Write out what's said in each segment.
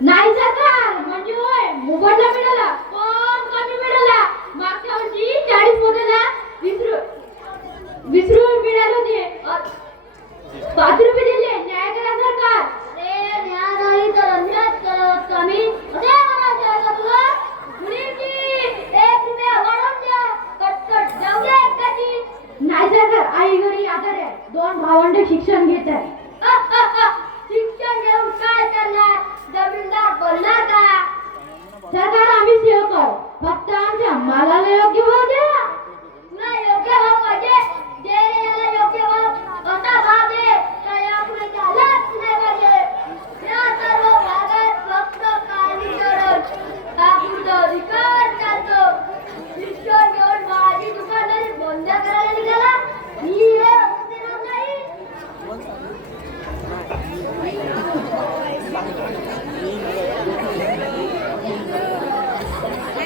नाही जाणार म्हणजे होय मोबाईलला मिळाला पण कमी मिळाला. मागच्या वर्षी 40 मोबाईलला 20 रुपये मिळाले होते. 5 रुपये दिले. न्याय करा सरकार. अरे न्याय नाही तर अन्याय करत कमी असे म्हणायचे का तुला? मुलींची 1 रुपया वाढवून द्या. कटकट जाऊ द्या एकदाची. नाही सरकार आई घरी आजारी आहे. 2 भावंड शिक्षण घेत आहे. शिक्षण घेऊन काय करणार? जमीनदार बोलणार का? सरकार आम्ही सेवक आहोत. फक्त आमच्या मालाला योग्य भाव द्या. तुला योग्य भाव पाहिजे. डेअरीला योग्य भाव असा भाव दे तर यापुढे चालत नाही पाहिजे. या सर्व भागात फक्त काळीकरण हा पूर्ण अधिकार चालतो. शिक्षण घेऊन माझी दुकानदारी बंद करायला निघाला. मी हे होऊ देणार नाही.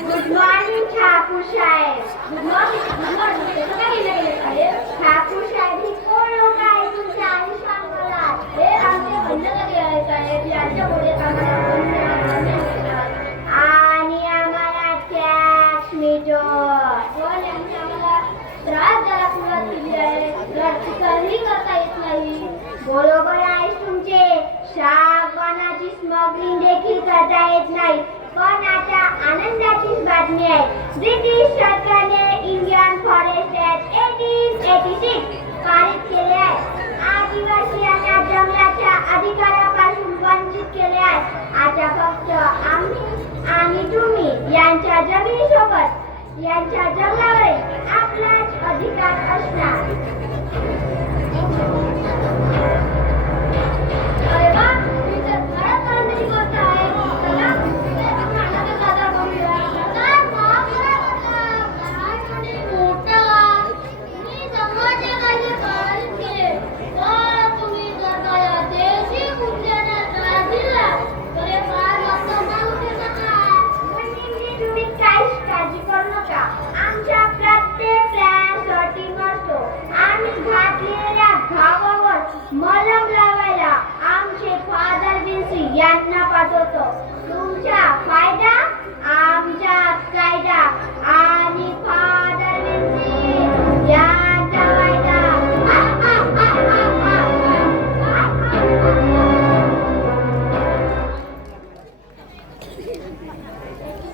गुड मॉर्निंग ठाकूर साहेब. Good morning. त्याचं काय केलं साहेब? ठाकूर साहेब ही कोण लोक आहे तुमच्या आयुष्यात मला? हे आमचे बंधक आहे साहेब. यांच्यामुळे आम्हाला आणि आम्हाला टॅक्स मिळतो. पण यांनी आम्हाला त्रास द्यायला सुरुवात केली आहे. काही करता येत नाही. बरोबर आहे तुमचे. शागवानाची स्मगलिंग देखील करता येत नाही. पण आता आनंदाचीच बातमी आहे. ब्रिटिश सरकारने इंडियन फॉरेस्ट ऍक्ट 1886 पारित केले आहे. आदिवासीयांना जंगलाच्या अधिकारापासून वंचित केले आहे. आता फक्त आम्ही आणि तुम्ही यांच्या जमिनीसोबत यांच्या जंगलावर आपलाच अधिकार असणार. अरे वा, ही तर खरंच आनंदाची गोष्ट आहे. चला आनंद साजरा करूया. मी जंगलाच्या काही पारित केले. तर तुम्ही जर का या देशी कुत्र्याला त्रास दिला तर हे फार मोठं मागू शकत नाही. तुम्ही काहीच काळजी करू नका. आमच्या प्रत्येक प्लॅनसाठी असतो. आम्ही घातलेल्या घावावर मलम लावायला आमचे फादर विन्सी यांना पाठवतो. तुमचा फायदा आमचा कायदा आणि फादर विन्सी यांचा फायदा.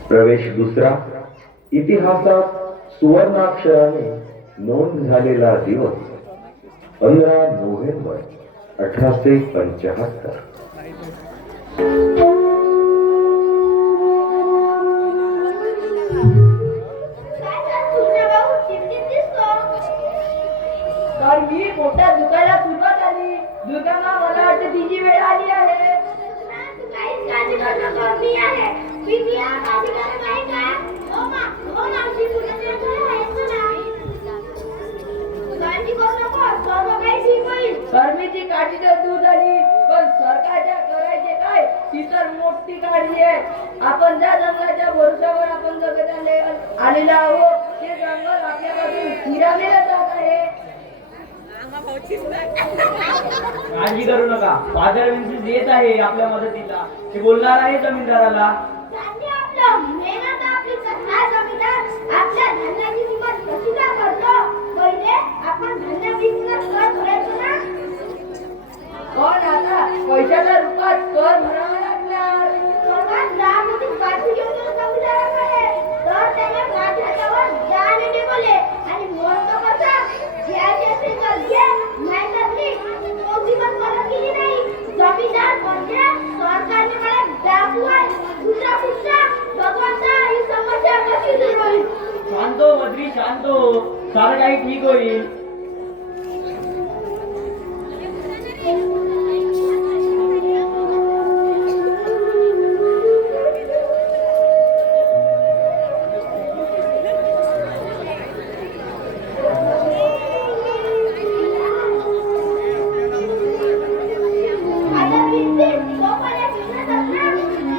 प्रवेश दुसरा. इतिहासात सुवर्णाक्षराने नोंद झालेला दिवस 15 नोव्हेंबर 1875. तर मी मोठ्या दुकानाला सुरुवात आली. दुकाना मला वाटतं तिची वेळ आली आहे. काहीच काळजी करू नको. मी आहे. मी काळजी करत आहे का? हो मावशी तुला काळजी करू नको. सर्व काही ठीक होईल. गरमीची काळजी तर दूर झाली. पण सरकारच्या करायचे काय ही तर मोठी काळजी आहे. आपण ज्या जंगलाच्या भरोशावर आपण जगत आलेलो आहोत ते जंगल आपल्यापासून हिरावले जात आहे. काळजी करू नका, फादर विन्सिस येत आहे आपल्या मदतीला. ते बोलणार आहे जमीनदाराला. त्यांनी आपलं मेहनत आपली कथा जमीनदार आपल्या धान्याची किंमत कशी का करतो? पहिले आपण धान्य विकूनच कर भरायचो ना. पण आता पैशाच्या रूपात कर भरावा लागणार. सर्वात लहान पाठी घेऊन गेलो जमीनदाराकडे. तर त्याने माझ्याजवळ जाने टेकवले आणि म्हणतो कसा, घ्यायचे असेल तर घे, नाहीतर नाही. तो किंमत परत केली नाही. जमीनदार म्हणजे सरकारने मला डाकू आहे. दुसरा कुठचा भगवंता ही समस्या कशी दूर होईल? शांत हो मद्री, शांत हो. सारं काही ठीक होईल. आता विनते, तो पण एक विनतच ना.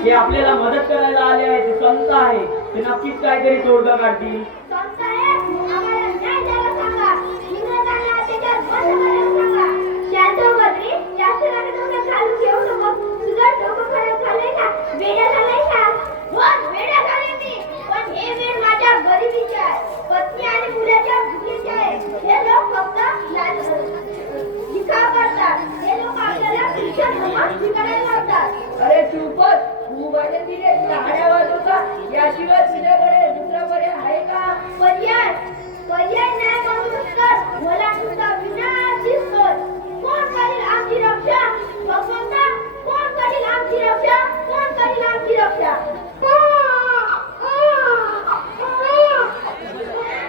ते आपल्याला मदत करायला आले आहेत. ते संत आहे. ते नक्कीच काहीतरी तोडगा काढतील. संत आहे, आम्हाला न्याय द्यायला सांगा. इंग्रजांना त्याच्यात बंद करायला सांगा. शांत हो बद्री, जास्त नका डोक्यात घालून घेऊ नको. तुझं डोकं खराब झालंय का? वेडा झालाय का? हो, वेडा झाले मी. पण हे वेड माझ्या गरिबीचे आहे. पत्नी आणि मुलाच्या भुकेचे आहे. हे लोक फक्त दिखावा करतात. हे लोक आपल्याला ख्रिश्चन धर्मात स्वीकारायला लावतात. अरे चुपच, तू माझ्या तिने लाड्या वाजवता. याशिवाय तुझ्याकडे दुसरा पर्याय आहे का? पर्याय नाही म्हणूनच तर मला तुझा विनाश दिसतोय. कोण करील आमची रक्षा? भगवंता, कोण करील आमची रक्षा? कोण करील आमची रक्षा?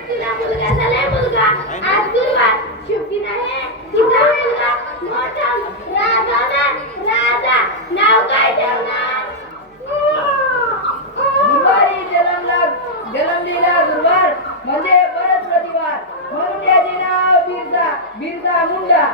तुला मुलगा झालाय मुलगा. आज गुरुवार सुट्टी नाही. तुझा मुलगा मोठा राजा. नाव काय ठेवणार? गुरुवारी जन्मलेला गुरुवार म्हणजे परत रविवार. म्हणून त्याचे नाव बिरसा मुंडा.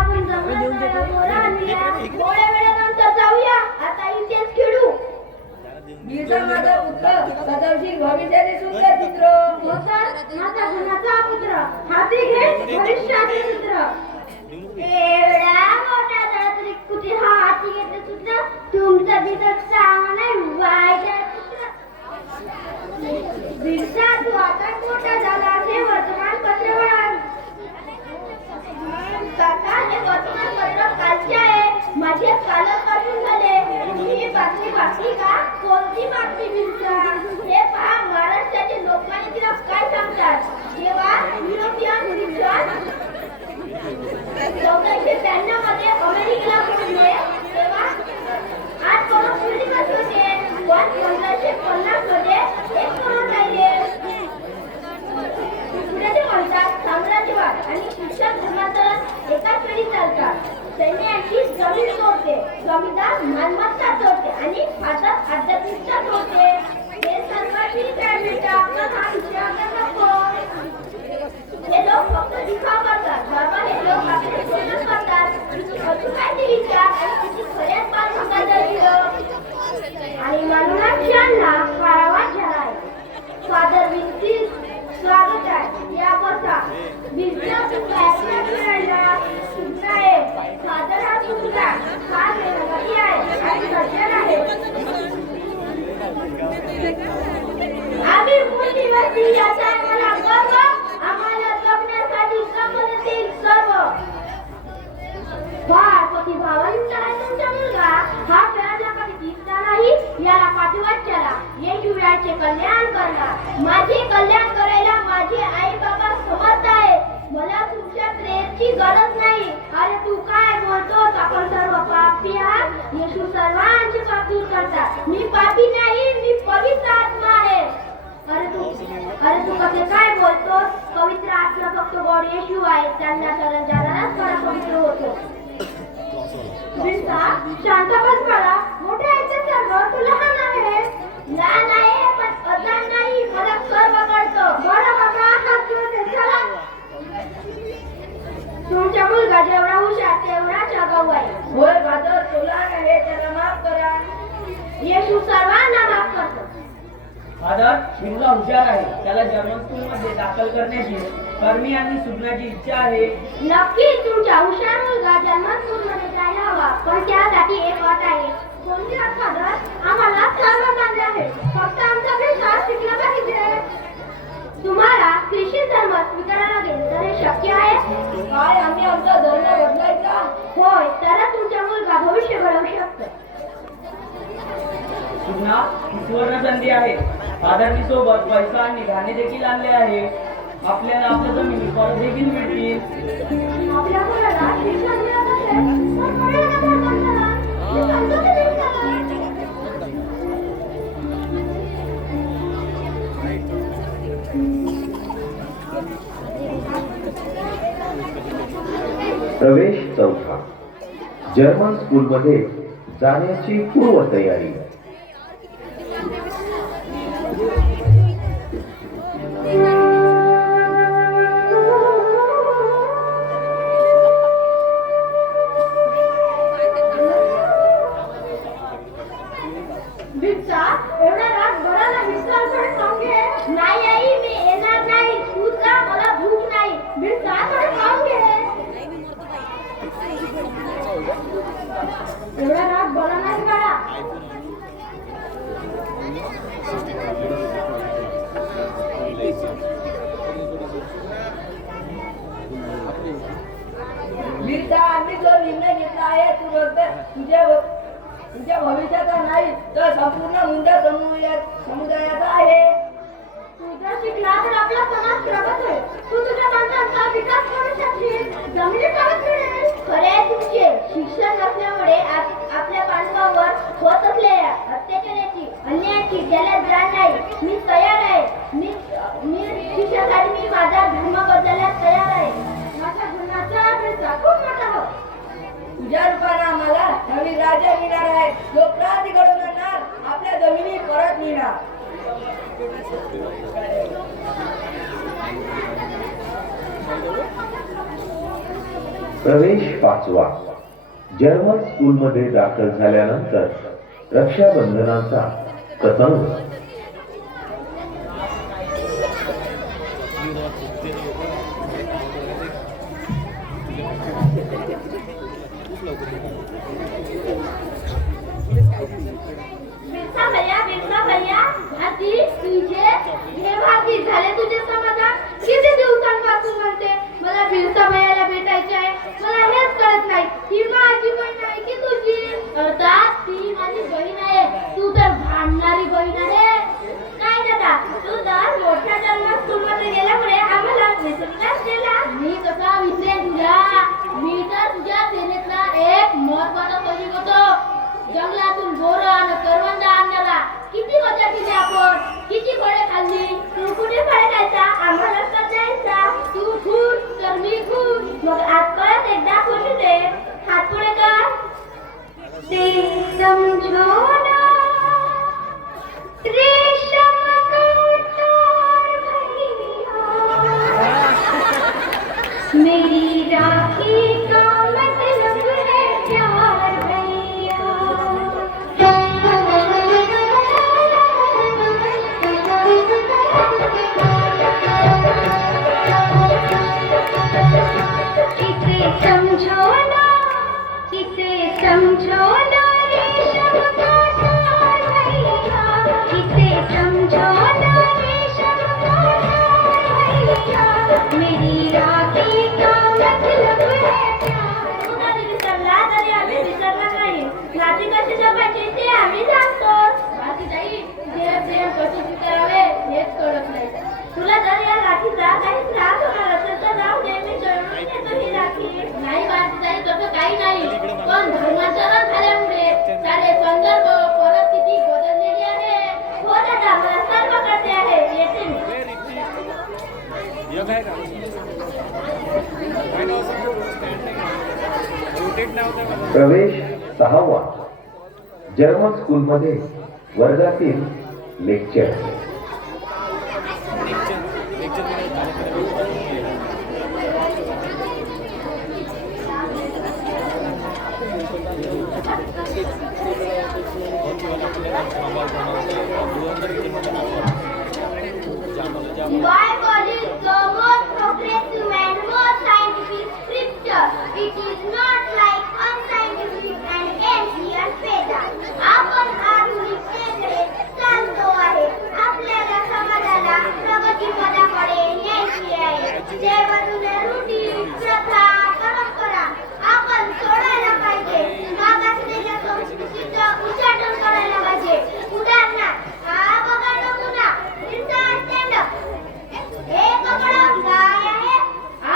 आपण जंगलात गोळ्या वेळानंतर जाऊया. वीरचा माझा पुत्र सदवशील भविष्याचे सुंदर चित्र होता माझा गुणाचा पुत्र हाती घे भविष्याचे सूत्र एवढा मोठा झाला तरी कुठे हा हाती घेतलं सूत्र तुमचं दिसत चांगलं नाही वाईट आहे सूत्र बिरसा तू आता मोठा झाला हे वर्तमानपत्र वाच काका हे वर्तमानपत्र कालचे आहे माझे कालच वाचून झाले ही बातमी वाचली का कोणती बातमी बिरसा हे पहा महाराष्ट्राचे लोकमान्य टिळक काय सांगतात जेव्हा युरोपियन विद्वान 1492 मध्ये अमेरिकेला पोहोचले तेव्हा 8 करोड मुस्लिम होते पण 1550 मध्ये 1 करोड राहिले पुढे ते म्हणतात साम्राज्यवाद आणि शिक्षण धर्मांतरण एकाच वेळी चालतात सैन्याची जमीन तोडते जमीनदार मालमत्ता तोडते आणि भारतात आध्यात्मिकता तोडते हे सर्व ठीक आहे बेटा आपला हा विचार नको हे लोक फक्त दिखावा करतात बाबा हे लोक आपले शोषण करतात अजून काय ते विचार आणि किती खऱ्याच पालकांना आणि म्हणूनच यांना काळावा झालाय फादर विनती स्वागत आहे या बसा विद्या सुद्धा खेळायला सुद्धा आहे फादर हा सुद्धा हा मेहनती आहे आणि सज्जन आहे आम्ही मुलीवरती याचा मला गर्व आम्हाला जगण्यासाठी समजतील सर्व भारपती भावंत आहे तुमचा मुलगा हा खेळाचा कधी दिसला नाही याला पाठवत चला येशू याचे कल्याण करणार माझे कल्याण करायला माझे आई बाबा समर्थ आहे मला तुमच्या प्रेयरची गरज नाही अरे तू काय बोलतोस आपण सर्व पापी आहात येशू सर्वांचे पाप दूर करतात मी पापी नाही मी पवित्र आत्मा आहे अरे तू कसे काय बोलतोस पवित्र आत्मा फक्त गॉड येशू आहे त्यांना शरण जाणारच खरा पवित्र होतो बिरसा शांत बस बाळा मोठे आहे सर्व तू लहान आहे लहान आहे पण अजाण नाही मला सर्व कळतं बरं बाबा हात जोडते चला तुमचा मुलगा जेवढा हुशार तेवढाच आगाऊ आहे होय फादर तो लहान आहे त्याला माफ करा येशू सर्वांना माफ करतो फादर मुलगा हुशार आहे त्याला जर्मन स्कूल मध्ये दाखल करण्याची कर्मी आणि सुटण्याची इच्छा आहे नक्की तुमचा हुशार मुलगा जर्मन स्कूलमध्ये जायला हवा पण त्यासाठी एक अट आहे कोणती अट फादर आम्हाला सर्व मान्य आहे फक्त आमचा विश्वास शिकला पाहिजे तुम्हाला ख्रिश्चन धर्म स्वीकारायला लागेल तर हे शक्य आहे काय आम्ही आमचा धर्म बदलायचा होय तरच तुमचा मुलगा भविष्य घडवू शकतो सुटणा ही सुवर्ण संधी आहे फादरनी सोबत पैसा आणि धान्य देखील आणले आहे आपल्याला आपल्या जमिनी परत देखील मिळतील आपल्या मुलाला शिक्षण मिळत असेल तर मुलाला मोठं करा. हे समजून घेऊन चला. प्रवेश चौथा जर्मन स्कूलमध्ये जाण्याची पूर्वतयारी बिरसा एवढा राग बराला विश्वास सांगे नाही आई मी येणार नाही तू जा मला भूक नाही बिरसा थोडं खाऊन घे एवढा राग बरा नाही बाळा वीरचा आम्ही जो निर्णय घेतला आहे तू फक्त तुझ्या भविष्याचा नाही तर संपूर्ण मुंडा समुदायाचा आहे तू जर शिकला तर आपला समाज प्रगत होईल तू तुझ्या माणसांचा विकास करू शकशील जमिनी परत मिळेल खरे तुमचे शिक्षण नसल्यामुळे आपल्या बांधवावर होत असलेल्या अत्याचाराची अन्यायाची त्याला जाण नाही मी तयार आहे मी शिक्षणासाठी मी माझा धर्म बदलायला तयार आहे माझ्या गुणाचा अभ्यास खूप मोठा हो तुझ्या रूपाने आम्हाला नवीन राज्य मिळणार आहे लोक क्रांती घडवून आणणार आपल्या जमिनी परत मिळणार प्रवेश पाचवा जर्मन स्कूलमध्ये दाखल झाल्यानंतर रक्षाबंधनाचा कतंग. बिरसा भैया भारती तुझे हे भारती झाले तुझे समाधान. किती दिवसांपासून म्हणते मला बिरसा भैयाला भेटायचे आहे. मला हेच कळत नाही ही माझी बहीण आहे की तुझी. अर्थात ती माझी बहीण आहे. तू तर भांडणारी बहीण आहे. काय दादा तू तर मोठ्या जन्म स्कूलमध्ये गेल्यामुळे आम्हाला विसरूनच गेला. मी कसा विसरेन तुला. मी तर तुझ्या सेनेतला एक महत्वाचा सैनिक होतो. जंगलातून बोरं आणि करवंद आणणारा. किती मजा केली आपण. किती फळे खाल्ली. तू कुठे फळे खायचा आम्हाला जायचा. तू खुश तर मी खुश. मग आज परत एकदा खुश दे. हात पुढे कर. ते समझो ना रेशम का तार भैया मेरी राखी का मतलब है प्यार भैया. किसे समझो ना रेशम का तार भैया. किसे समझो ना रेशम का तार भैया मेरी राखी का मतलब है प्यार. तू कधी विसरला तरी आम्ही विसरला नाही. राखी कशी जपायची ते आम्ही सांगतो. राखीताई तुझे प्रेम कसे स्वीकारावे हेच कळत नाही. तुला जर या राखीचा काही त्रास होणार असेल तर जाऊ दे. मी जळून येतो ही राखी. नाही भारतीताई तसं काही नाही. पण धर्माचरण झाल्यामुळे सारे संदर्भ परिस्थिती बदललेली आहे. हो दादा मला सर्व कळते आहे. येते मी. प्रवेश 6वा. जर्मन स्कूलमध्ये वर्गातील lecture. My body is the most progressive and most scientific scripture. It is not like unscientific and ancient Vedas. आपण आधुनिकतेकडे चालतो आहे. आपल्याला समाजाला प्रगती पदाकडे न्यायची आहे. देवरुले रूढी प्रथा परंपरा आपण सोडायला पाहिजे. मागासलेल्या संस्कृतीचं उच्चाटन करायला पाहिजे. उदाहरणार्थ हा बघा नमुना बिरसा स्टँड अप. हे कपडा काय आहे.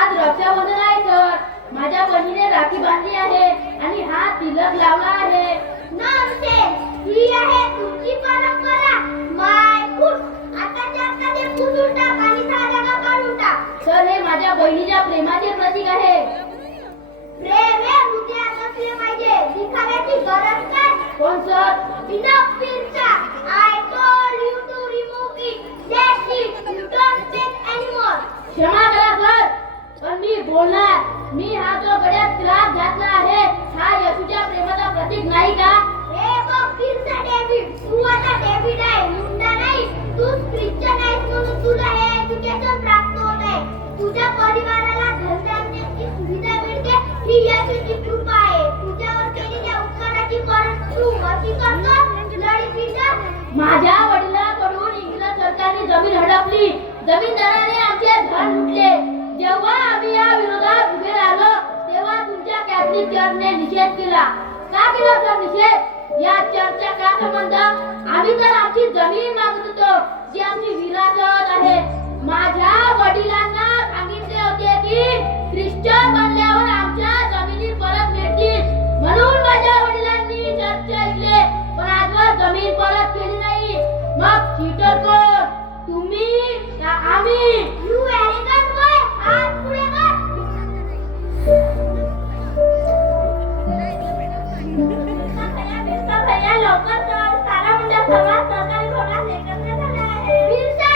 आज रक्षाबंधन आहे तर माझ्या बहिणीने राखी बांधली आहे आणि हा तिलक लावला आहे. नॉनसेन्स. ही आहे तुमची परंपरा. माय फूट. आताच्या आता ते पुसून टाक आणि साऱ्याला काढून टाक. तर हे माझ्या बहिणीच्या प्रेमाचे प्रतीक आहे. प्रेम हे हृदयात असले पाहिजे. दिखाव्याची गरज काय. कोण sir. Enough Birsa. I told you to remove it. That's it. You don't speak anymore. क्षमा करा सर पण मी बोलणार. मी हा जो गळ्यात त्रास घातला आहे हा येशूच्या प्रेमाचा प्रतीक नाही का. हे बघ बिरसा डेव्हिड. तू आता डेव्हिड आहे मुंडा नाही. तू ख्रिश्चन आहेस म्हणून तुला हे एज्युकेशन प्राप्त होत आहे. तुझ्या परिवाराला धनधान्याची सुविधा मिळते ही येशूची कृपा आहे. तुझ्यावर केलेल्या उपकाराची परत तू कशी करतो. माझ्या वडिलांकडून इंग्रज सरकारने जमीन हडपली. जमीनदाराने आमचे धन लुटले. जेव्हा आम्ही या विरोधात उभे राहिलो तेव्हा तुमच्या कॅथलिक चर्चने निषेध केला. का केला सर निषेध. या चर्चचा का संबंध. आम्ही तर आमची जमीन मागत होतो जी आमची विरासत आहे. माझ्या वडिलांना सांगितले होते की ख्रिश्चन बनल्यावर आमच्या जमिनी परत मिळतील. म्हणून माझ्या वडिलांनी चर्च ऐकले पण आजवर जमीन परत केली नाही. मग चीटर कोण. तुम्ही का आम्ही. You elegant boy. हात पुढे कर. बिरसा भैया लवकर चल. सारा मुंडा समाज सरकारी घोटाळ्यात एकत्र झाला आहे. बिरसा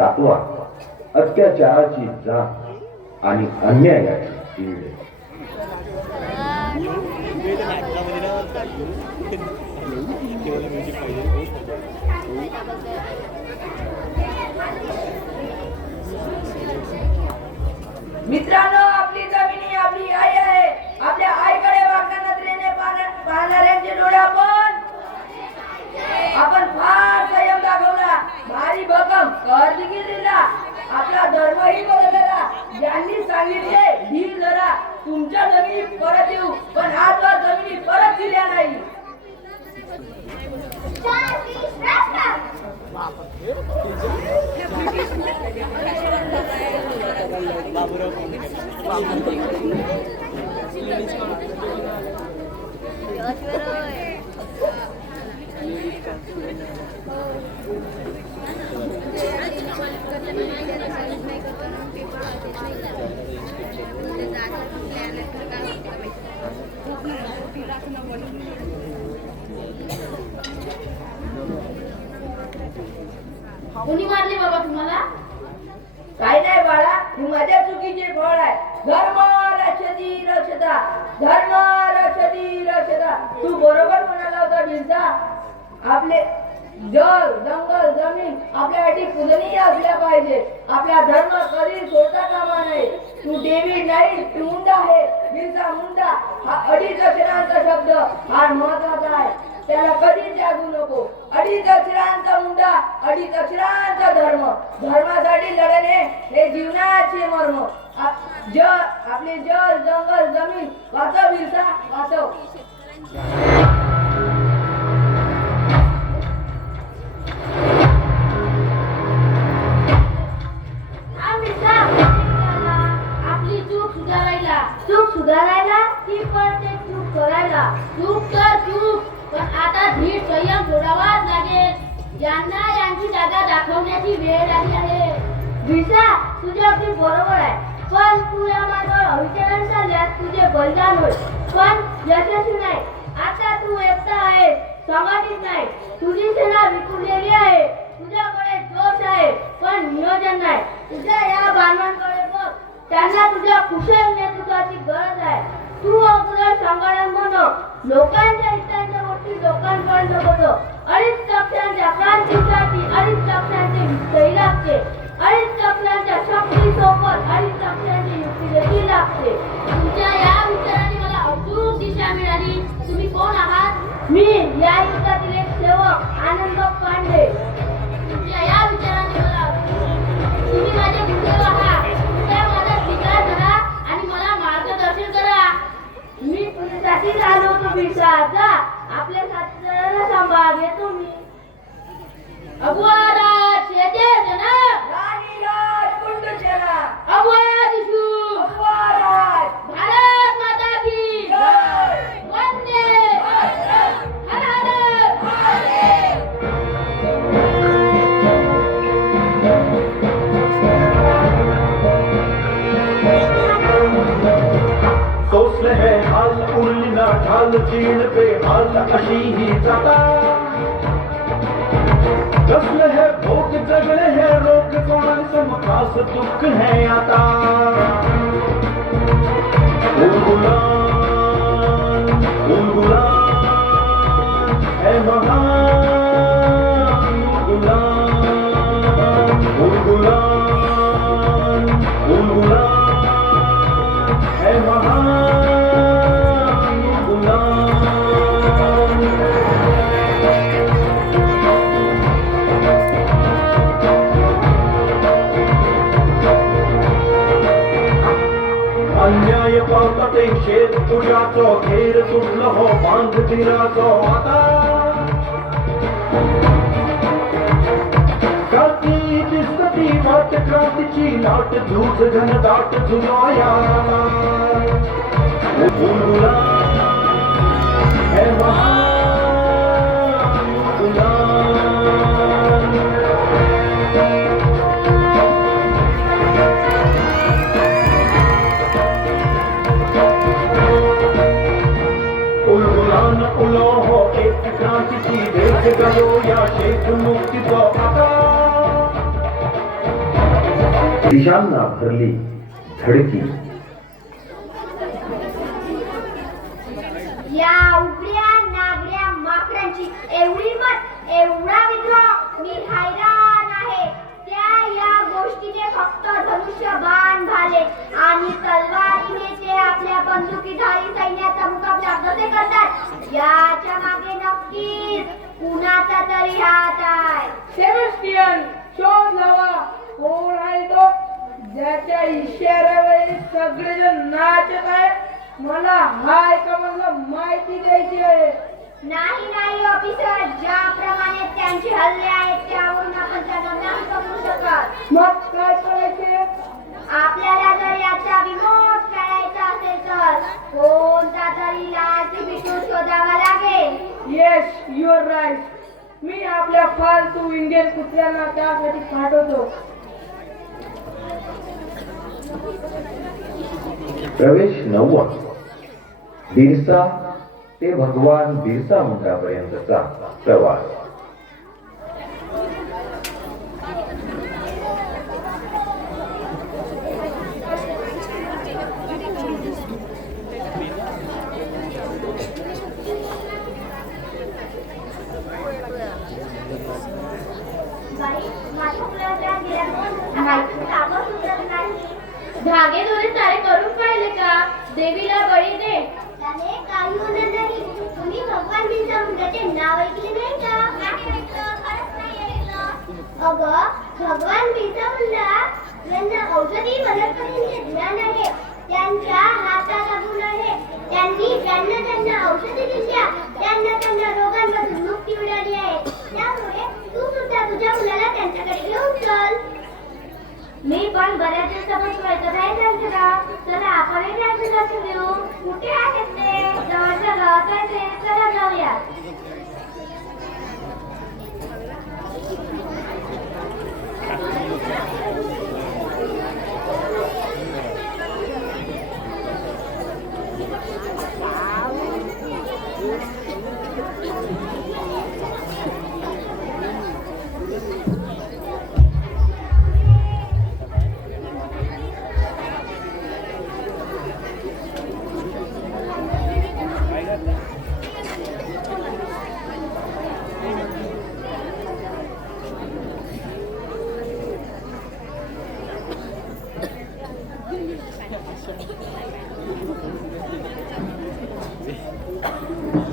7वा अत्याचाराची जात आणि अन्यायाची चीड. मित्रांनो, आपली जमिनी आपली आई आहे. आपल्या आईकडे वागण्या नजरेने पाहणाऱ्यांचे डोळे आपण फार संयम दाखवला, भारी भक्कम कर देखील दिला, आपला धर्मही बदलला. ज्यांनी सांगितले ही जरा तुमच्या जमिनी परत येऊ, पण आजवर जमिनी परत दिल्या नाही. कोणी मारले बाबा तुम्हाला? काही नाही बाळा, ही माझ्या चुकीचे फळ आहे. धर्म रक्षती रक्षता, धर्म रक्षती रक्षता. तू बरोबर म्हणाला होता बिरसा. आपले जल जंगल जमीन आपल्यासाठी पूजनीय असल्या पाहिजे. आपला धर्म कधी सोडता कामा नये. तू डेव्हिड नाही, तू मुंडा आहे. बिरसा मुंडा हा 2.5 अक्षरांचा शब्द फार महत्वाचा आहे, त्याला कधी त्यागू नको. 2.5 अक्षरांचा मुंडा, 2.5 अक्षरांचा धर्म. धर्मासाठी लढणे हे जीवनाचे मर्म. आपले जल जंगल जमीन वाचव बिरसा, वाचव. आपली चूक सुधारायला ती पण ते चूक करायला. चूक तर चूक, पण आता धीर संयम सोडावाच लागेल. यांना यांची जागा दाखवण्याची वेळ आली आहे. बिरसा, तुझे अगदी बरोबर आहे, पण तू या मार्गावर अविचाराने चालल्यास तुझे बलिदान होईल, पण यशस्वी नाही. आता तू एकटा आहेस, संघटित नाही. तुझी सेना विखुरलेली आहे. तुझ्याकडे जोश आहे, पण नियोजन नाही. तुझ्या या बांधवांकडे बघ, त्यांना तुझ्या कुशल नेतृत्वाची गरज आहे. तू अगोदर संघटन बनव, लोकांच्या हितांच्या गोष्टी लोकांपर्यंत पोहोचव. 2.5 लक्षांच्या क्रांतीसाठी 2.5 लक्षांचे विषयी लागते. 2.5 लक्षांच्या शक्तीसोबत 2.5 लक्षांची युक्ती देखील लागते. तुमच्या या विचाराने मला अचूक दिशा मिळाली. तुम्ही कोण आहात? मी या युद्धातील एक सेवक, आनंद पांडे. तुमच्या या विचाराने मला तुम्ही माझे गुरुदेव आहात. कृपया माझा स्वीकार करा आणि मला मार्गदर्शन करा. मी तुझ्यासाठी आलो होतो बिरसा. जा, आपल्या साथीदाराला सांभाळ घेतो मी. अगुवाराज येते जनाब. राणीराज कुंडूशेना. अगुवाराज इशू. अगुवाराज. भारत माता की जय. वंदे हर हर महादेव. सोसले है हाल उरलीना ढाल चीण पे हाल अशी ही जाता. कसले है भोग जगले है रोग कोणाचं खास दुःख है आता. उलगुलान उलगुलान है महान. उलगुलान उलगुलान उलगुलान है महान. अन्याय पावते शेत तुझ्याचो घेर तुटलं हो बांध दिराचो आता. क्रांती दिसती वाट क्रांतीची लाट झूज घनदाट झुलाया. उलगुलान है महान. उलगुलान उलो हो एक क्रांतीची देश गलो या शेत मुक्तीचो आता. दिशांना भरली धडकी. या उघड्या नागड्या माकडांची एवढी मत, एवढा विद्रोह, मी हैराण आहे. त्या या गोष्टीने फक्त धनुष्यबाण भाले आणि तलवारीने ते आपल्या बंदुकीधारी सैन्याचा मुकाबला कसे करतात याच्या मागे नक्कीच कुणाचा तरी हात आहे. सेबॅस्टियन, शोध लावा. कोण आहे तो ज्याच्या इशाऱ्यावर सगळेजण नाचत आहेत? मला हाय का मला माहिती द्यायची आहे. नाही नाही ऑफिसर, ज्याप्रमाणे त्यांचे हल्ले आहेत त्यावरून आपण त्यांना नाही समजू शकत. मग काय करायचे? आपल्याला जर याचा विमोड करायचा असेल तर कोणता तरी लालची बिटू शोधावा लागेल. Yes, you are right. मी आपल्या फालतू इंडियन कुत्र्यांना त्यासाठी पाठवतो. प्रवेश 9. बिरसा ते भगवान बिरसा मुंडापर्यंतचा प्रवास. धागे दोरे सारे करून पाहिले का? देवीला बळी दे. त्याने काही होणार नाही. तुम्ही भगवान बिरसा मुंडाचे नाव ऐकले नाही का? नाही ऐकलं, खरंच नाही ऐकलं. अगं, भगवान बिरसा मुंडा यांना औषधी वनस्पतींचे ज्ञान आहे. त्यांच्या हाताला गुण आहे. त्यांना औषधी दिल्या. त्यांना रोगांपासून मुक्ती मिळाली आहे. त्यामुळे तू सुद्धा तुझ्या मुलाला त्यांच्याकडे घेऊन चल. मी पण बऱ्याच दिवसापासून ऐकत आहे त्यांच्याला. चला आपणही त्यांचे दर्शन देऊ. कुठे आहेत ते? जवळच्या गावात आहे ते. चला जाऊया.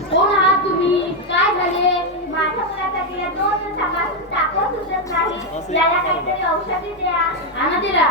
कोण आहात तुम्ही? काय झाले? माझ्या मुलाचा गेल्या 2 दिवसापासून तापच सुटत नाही. याला काहीतरी औषधी द्या. आणा तिला.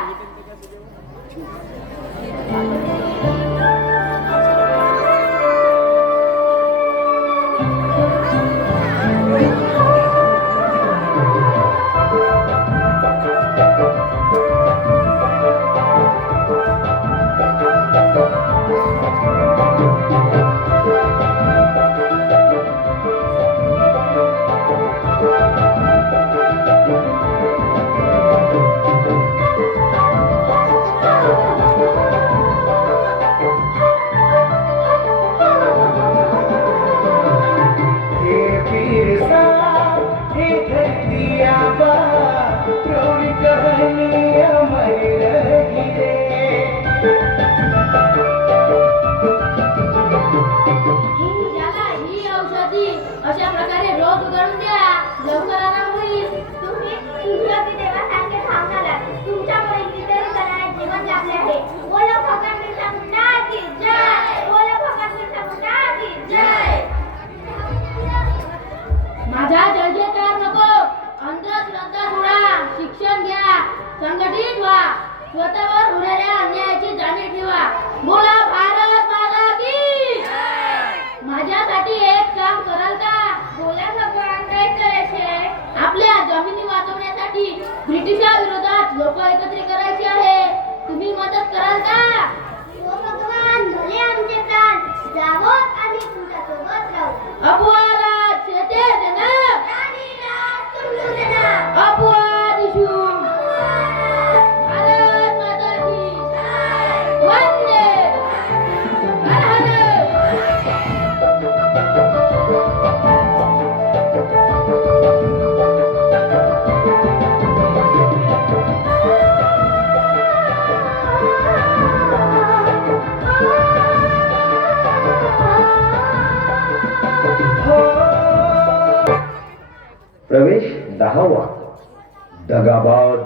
दगाबाज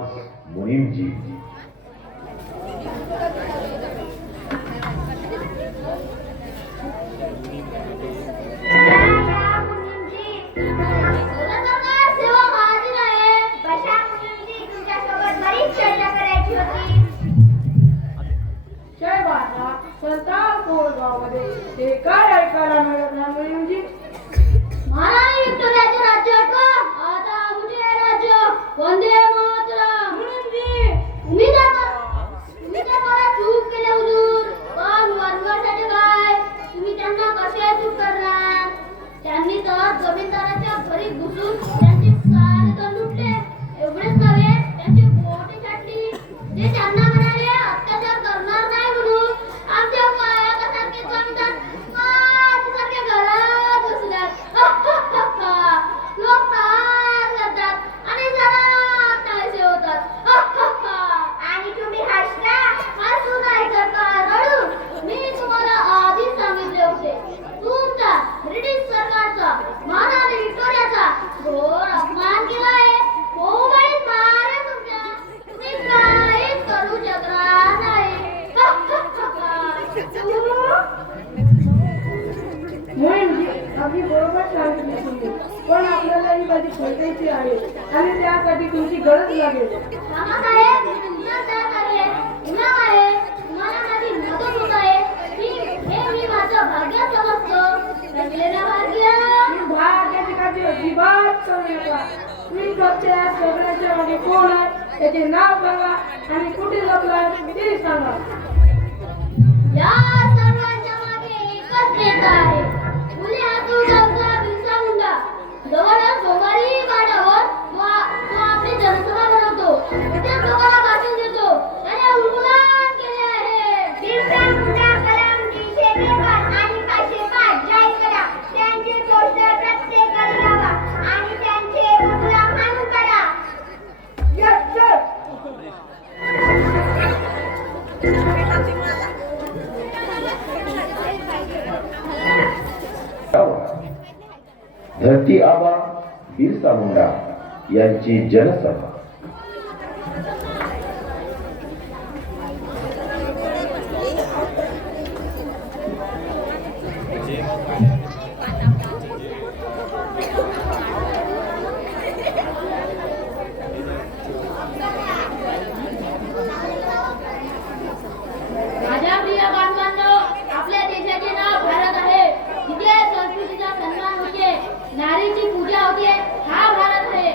मुनीमजी. जय बाबा सरदार कोळगावमध्ये हे काय ऐकायला मिळत नाही मुलींची. महाराणी विक्टोरियाचे राज्य हटवा, आता आमचे राज्य. वंदे मातरम. मुलींची तुम्ही तर मला चूक केले हुजूर, पण वनवासाचे काय? तुम्ही त्यांना कसे चूक करणार? त्यांनी तर जमीनदाराच्या घरी घुसून त्यांचे सारे धन लुटले. एवढेच नव्हे, त्यांची बोटे छाटली. ते त्यांना म्हणाले अत्याचार करणार नाही म्हणून. आमच्या कायासारखे जमीनदार माझ्यासारख्या घरात घुसल्यात. लोक फार करतात आणि जरा तमाशे होतात. आणि तुम्ही हसता? हसू नाही तर का रडू? मी तुम्हाला आधीच सांगितले होते, तुमचा ब्रिटिश सरकारचा महाराणी विक्टोरियाचा घोर अपमान केला आहे. हो बाई मारे तुमच्या. तुम्ही काहीच करू शकणार नाही. मुलींची अगदी बरोबर सांगितले तुम्ही, पण आपल्याला ही कधी भेटायची आहे आणि त्यासाठी तुमची गरज लागेल. मामासाहेब, मी तुमचा दास आहे, इनाम आहे. तुम्हाला माझी मदत होत आहे. हे मी माझं भाग्य समजतो. रंगलेलं भाग्य. मी भाग्याची काळजी अजिबात करू नका. मी फक्त या सगळ्याच्या मागे कोण आहे त्याचे नाव सांगा आणि कुठे लपलाय ते सांगा. या सर्वांच्या मागे एकच नेता आहे, पुण्यातून गावचा बिरसा मुंडा. जवळच सोमवारी गाड्यावर तो आपली जनसभा भरवतो. तिथे लोकांना भाषण देतो. त्याने उलगुलान केले आहे. बिरसा मुंडा कलम 353 आणि 505 जाहीर करा. त्यांचे पोस्टर प्रत्येकाला लावा आणि त्यांचे उलगुलान हाणून काढा. Yes sir. धरती आबा बिरसा मुंडा यांची जनसभा. माझ्या प्रिय बांधवांनो, आपल्या देशाचे नाव भारत आहे. तिथे संस्कृतीचा सन्मान होते, नारीची पूजा होते. हा भारत आहे.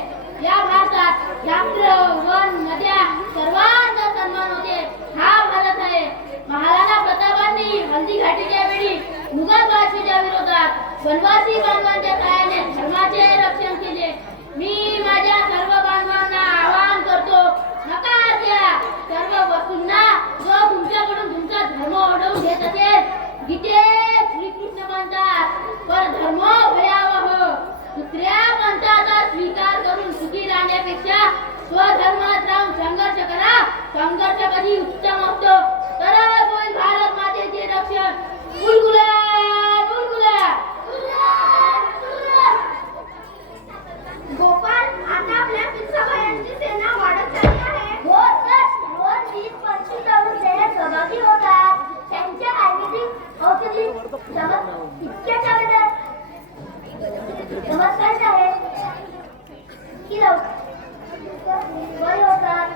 या भारतात शास्त्र, वन, नद्या सर्वांचा सन्मान होते. हा भारत आहे. महाराणा प्रतापांनी हल्दीघाटीच्या वेळी मुघल बादशाहाच्या विरोधात वनवासी बांधवांच्या सहाय्याने धर्माचे रक्षण केले. मी माझ्या सर्व बांधवांना आवाहन करतो, नकार द्या सर्व वस्तूंना जो तुमच्याकडून तुमचा धर्म ओढवून घेत असेल. गीतेत श्रीकृष्ण म्हणतात, परधर्म भयावह. दुसऱ्या पंथाचा स्वीकार करून सुखी राहण्यापेक्षा स्वधर्मात राहून संघर्ष करा. संघर्ष कधी उत्तम असतो, तरच होईल भारत मातेचे रक्षण. गुलगुलान गुलगुलान. गोपाल, आता आपल्या बिरसाभाईंची सेना वाढत चालली आहे. हो सर, रोज 20-25 तरुण सैनिक सहभागी होतात. त्यांच्या आयुर्वेदिक औषधी इतक्या चांगल्या चमत्कार आहेत की बरे होतात.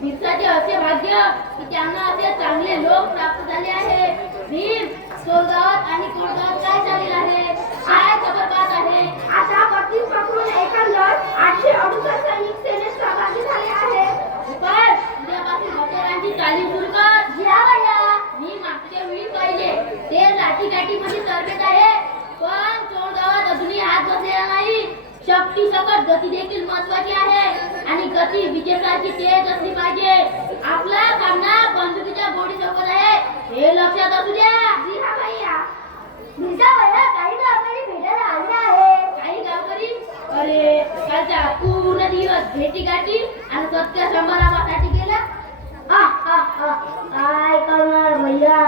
बिरसाचे असे भाग्य की त्यांना असे चांगले लोक प्राप्त झाले आहे. भीम, सोलगावात आणि कोळगावात काय चाललेलं आहे? काय खबर पाहत आहे? आता 32 पकडून एकंदर 868 सैनिक सेनेत सहभागी झाले आहे. गोपाळ, उद्यापासून हत्यारांची तालीम सुरू कर. घ्या भैया. मी मागच्या वेळी पाहिले ते लाठीकाठीमध्ये तरबेज आहे, पण कोळगावात अजूनही हात बसलेला नाही. शक्ती सकट गती देखील महत्वाची आहे आणि गती विजेसारखी तेज असली पाहिजे. आपला सामना बंदुकीच्या गोडी सोबत आहे, हे लक्षात असू द्या. जी हा भैया. बिरसा भैया, काही गावकरी भेटायला आले आहे. काही गावकरी? अरे, कालचा पूर्ण दिवस भेटी गाठी आणि सत्य समारंभासाठी गेला. काय करणार भैया,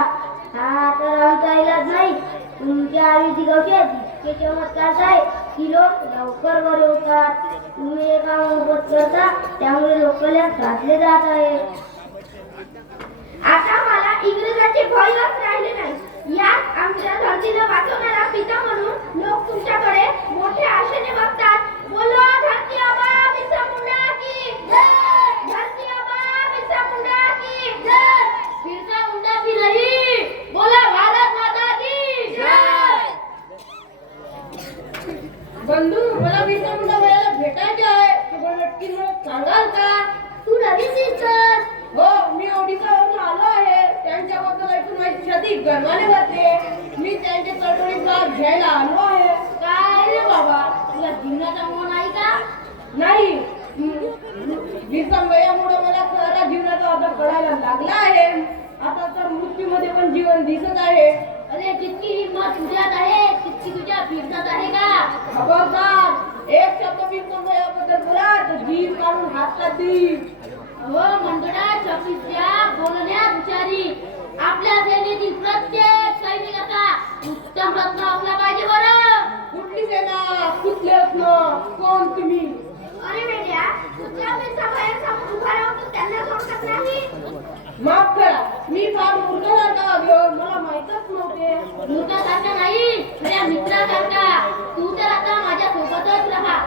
हा तर आमचा इलाज नाही. तुमच्या आयुधी गवशात इतके चमत्कार आहे की लोक लवकर बरे होतात. तुम्ही एका मोफत करता त्यामुळे लोकांना घातले जात आहे. आता मला इंग्रजांचे भयच राहिले नाही. यात आमच्या धरतीला वाचवणारा पिता म्हणून लोक तुमच्याकडे मोठ्या आशेने बघतात. बोलो धरती आबा बिरसा मुंडा की जय. धरती आबा बिरसा मुंडा की जय. बिरसा मुंडा की नहीं, बोला भारत माता की जय. बंधू, मला बिरसा मुंडा भैयाला भेटायचे आहे. तुम्हाला नक्की मला सांगाल का? तू नवीन दिसतोस. हो, मी ओडिसावरून आलो आहे. त्यांच्याबद्दल ऐकून माझी छाती गर्वाने भरते. मी त्यांच्या चळवळीचा लाभ घ्यायला आलो आहे. काय रे बाबा, तुला जीवनाचा मोह नाही का? नाही, बिरसा भैयामुळे मला खरा जीवनाचा अर्थ कळायला लागला आहे. आता तर मृत्यूमध्ये पण जीवन दिसत आहे. अरे जितकी हिंमत तुझ्यात आहे तितकी तुझ्या फिरतात आहे का? खबरदार, एक शब्द बिरसा भैयाबद्दल बोला तर जीव काढून हातात देईल. हो मंडळा, शक्तीच्या बोलण्यात हुशारी. आपल्या सेनेतील प्रत्येक सैनिकाचा उत्तम रत्न असला पाहिजे बरं. कुठली सेना, कुठले असणं, कोण तुम्ही? अरे बेड्या, तुझ्या बिरसा भैयांसमोर उभा राहून तू त्यांना सोडत नाही. माफ करा, मी फार मूर्खासारखा वागलो. मला माहीतच नव्हते. मूर्खासारखा नाही, तुझ्या मित्रासारखा. तू तर आता माझ्या सोबतच राहा.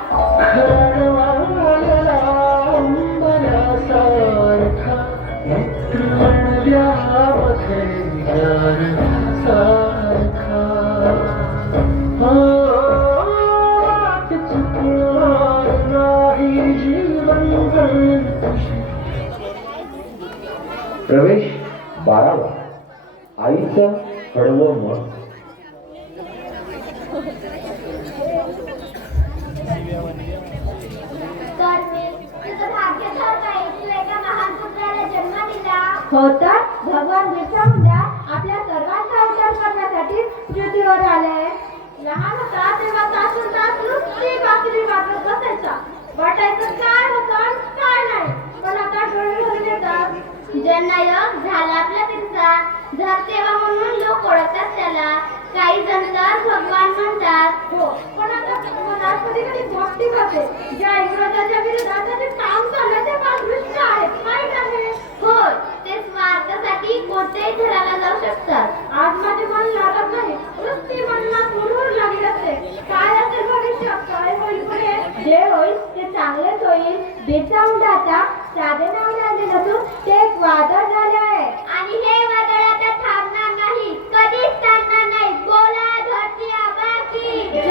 प्रवेश 12वा. आईचं कडवं मन. तर तुझं भाग्य तर काय, तू एका महान पुत्राला जन्म दिला. हो तर भगवान बिरसा मुंडा आपल्या सर्वांचा उद्धार करण्यासाठी पृथ्वीवर आले. लहान होता तेव्हा तासून तास नुसती बासरी वाजवत बसायचा. वाटायचं काय होतं आणि काय नाही, पण आता डोळे भरून येतात. जननायक झाला आपला बिरसा. धरतेवा म्हणून लोक ओळखतात त्याला. काही जण तर भगवान म्हणतात. हो, पण आता मनात कधी कधी भक्ती करते. ज्या इंग्रजाच्या विरोधात जे काम चाललंय ते फार दृष्ट आहे, वाईट आहे. होय, ते स्वार्थासाठी कोणत्याही थराला जाऊ शकतात. आज माझे मन लागत नाही, नुसती मनात हुरहुर लागली असते. काय असेल भविष्य, काय होईल पुढे? जे होईल ते चांगलेच होईल. बिरसा मुंडा आता साधे नाव झाले नसून ते एक वादळ झाले आहे. आणि हे वादळ आता थांबणार नाही, कधीच थांबणार नाही. बोला धरती आबा की जय.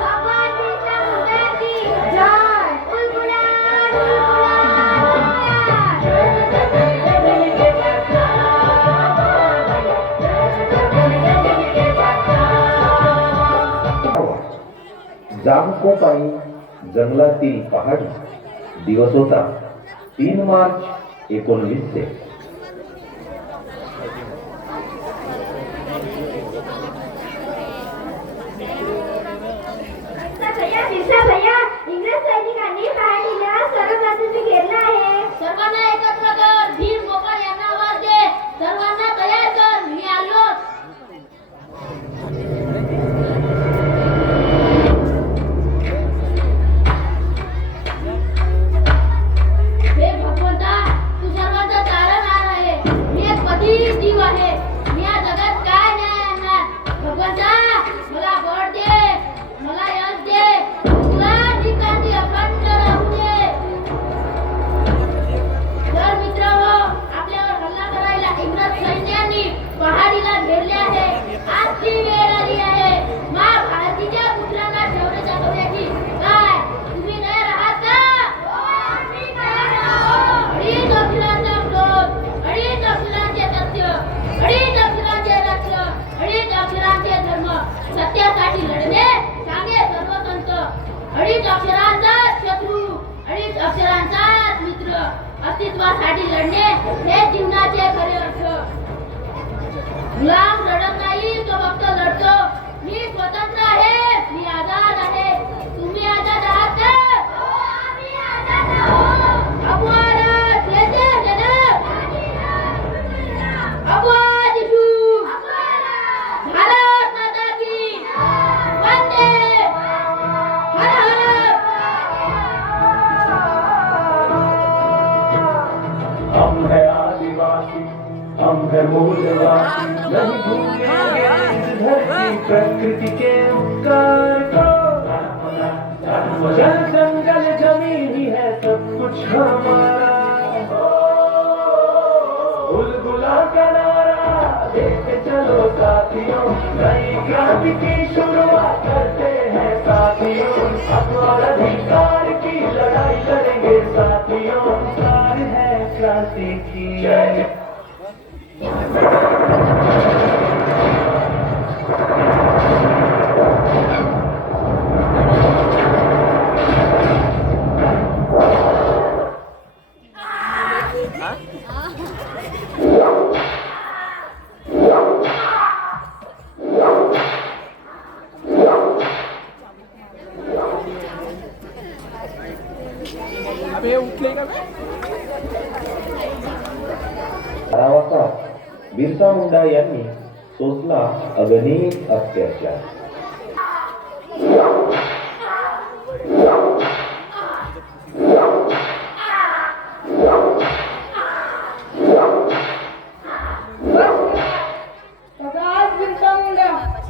भगवान बिरसा मुंडा की जय. बुलबुला बुलबुला. जामकोपाई जंगलातील पहाडी. दिवस होता 3 मार्च 1900. बिरसा भैया, इंग्रज सैनिकांनी पहाडीला सर्व बाजूने घेरलं आहे. सर्वांना एकत्र कर. भीम गोपाळ यांना आवाज दे. सर्वांना तयार कर, मी आलो. हे भगवंता, तू सर्वांचा तारणहार आहे. मी एक पतित जीव आहे. मी या जगात काय न्याय आणणार? भगवंता, मला बळ दे, मला यश दे. तुला ठिकाणी अखंड राहू दे. तर मित्रांनो, आपल्यावर हल्ला करायला इंग्रज सैन्याने पहाडीला घेरले आहे. आजची वेळ आली आहे मा भारतीच्या पुत्रांना ठेवले जागवण्याची. काय तुम्ही तयार आहात का? आम्ही तयार आहोत. अडीच अक्षरांचा क्रोध, अडीच अक्षरांचे सत्य, अडीच अक्षरांचे राष्ट्र, अडीच अक्षरांचे धर्म. सत्यासाठी लढणे सांगे सर्व संत. अडीच अक्षरांचा शत्रू, अडीच अक्षरांचाच मित्र. अस्तित्वासाठी लढणे हे जीवनाचे खरे अर्थ. गुलाम लढत नाही, तो फक्त लढतो. मी स्वतंत्र आहे, मी आझाद आहे. तुम्ही आझाद आहात का? आम्ही आझाद आहोत. अपवाद येते जनाब. अपवाद येशू. भारत माता की वंदे. नहीं भूलेंगे इस धरती प्रकृति के उपकार को। जल जंगल जमीन ही है सब कुछ हमारा। बुलबुला का नारा देते चलो साथियों, नई क्रांति की शुरुआत करते हैं साथियों। हक और अधिकार की लड़ाई लड़ेंगे साथियों, सार है क्रांति की जय। कारावासात बिरसा मुंडा यांनी सोसला अगणित अत्याचार.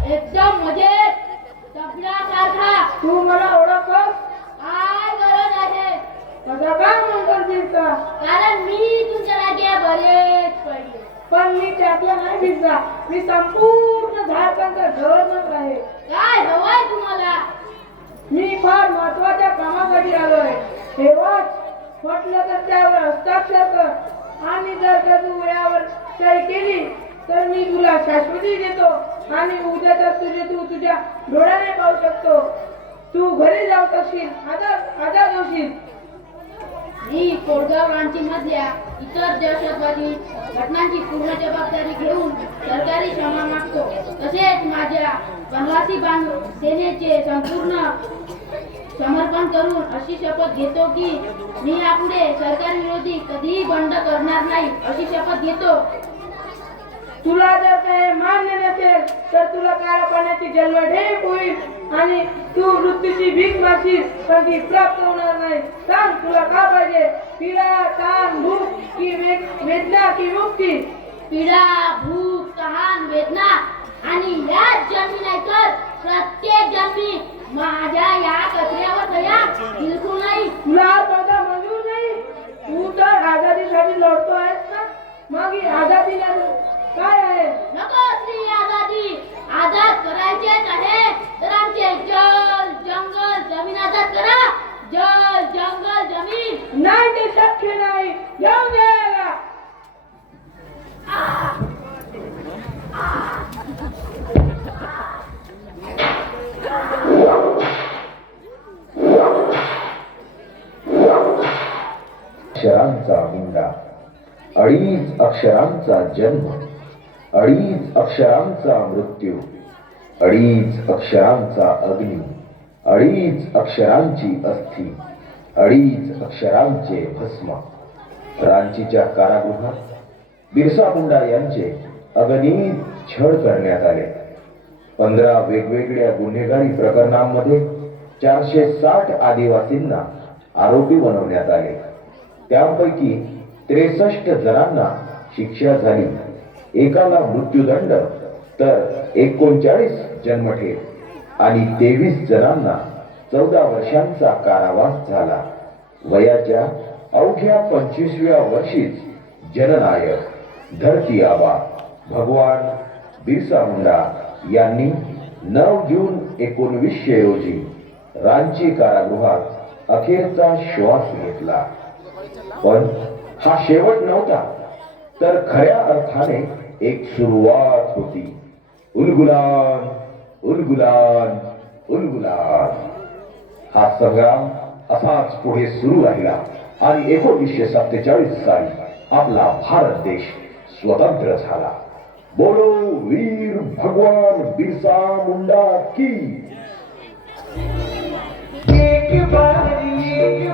एकदम मजेत दगडासारखा. तू मला ओळखस? काय गरज आहे? माझा काय म्हणतो बिरसा? कारण मी तुमच्या लागे बरेच पडले. पण मी त्यातला नाही बिरसा. मी संपूर्ण झारखंडचा गव्हर्नर आहे. काय हवंय तुम्हाला? मी फार महत्वाच्या कामासाठी आलोय. हे वाच, म्हटलं तर त्यावर हस्ताक्षर कर आणि जर का तू वेळावर सही केली तर मी तुला शाश्वती देतो आणि उद्या तर तू तुझ्या डोळ्याने पाहू शकतो. तू घरी जाऊ शकशील, आजाद होशील. मी कोळगाव रांची मधल्या इतर दहशतवादी घटनांची पूर्ण जबाबदारी घेऊन सरकारी क्षमा मागतो. तसेच माझ्या वनवासी बांधव सेनेचे संपूर्ण समर्पण करून अशी शपथ घेतो की मी यापुढे सरकार विरोधी कधीही बंड करणार नाही, अशी शपथ घेतो. तुला जर काही मान्य नसेल तर तुला काळा पाण्याची जन्मढेप होईल आणि तू मृत्यूची भीक मागशील, पण ती प्राप्त होणार नाही. सांग, तुला का पाहिजे? पीडा, ताण, भूक की वेदना की मुक्ती? पीडा, भूक, तहान, वेदना आणि याच जन्मी नाही तर प्रत्येक जन्मी माझ्या या कचऱ्यावर दया बिलकुल नाही. तुला माझा मंजूर नाही. तू तर आझादीसाठी लढतो आहेस ना, मग ही आझादी काय आहे? नको असली आझादी. आझाद करायचेच आहे तर आमचे जल जंगल जमीन आझाद करा. जल जंगल जमीन. नाही, ते शक्य नाही. घेऊन द्यायला अक्षरांचा मुंडा, अडीच अक्षरांचा जन्म, अडीच अक्षरांचा मृत्यू, अडीच अक्षरांचा अग्नी, अडीच अक्षरांची अस्थि, अडीच अक्षरांचे भस्म. रांचीच्या कारागृहात बिरसा मुंडा यांचे अगणित छळ करण्यात आले. 15 वेगवेगळ्या गुन्हेगारी प्रकरणांमध्ये 460 आदिवासींना आरोपी बनवण्यात आले. त्यापैकी 63 जणांना शिक्षा झाली, एकाला मृत्यूदंड तर 39 जन्मठेप आणि 23 जणांना 14 वर्षांचा कारावास झाला. वयाच्या अवघ्या 25व्या वर्षीच जननायक धरती आबा भगवान बिरसा मुंडा यांनी 9 जून 1900 रोजी रांची कारागृहात अखेरचा श्वास घेतला. पण हा शेवट नव्हता, तर खऱ्या अर्थाने एक सुरुवात होती. उलगुलान उलगुलान उलगुलान हा संग्राम असाच पुढे सुरू राहिला आणि 1947 साली आपला भारत देश स्वतंत्र झाला. बोलो वीर भगवान बिरसा मुंडा की. एक बारी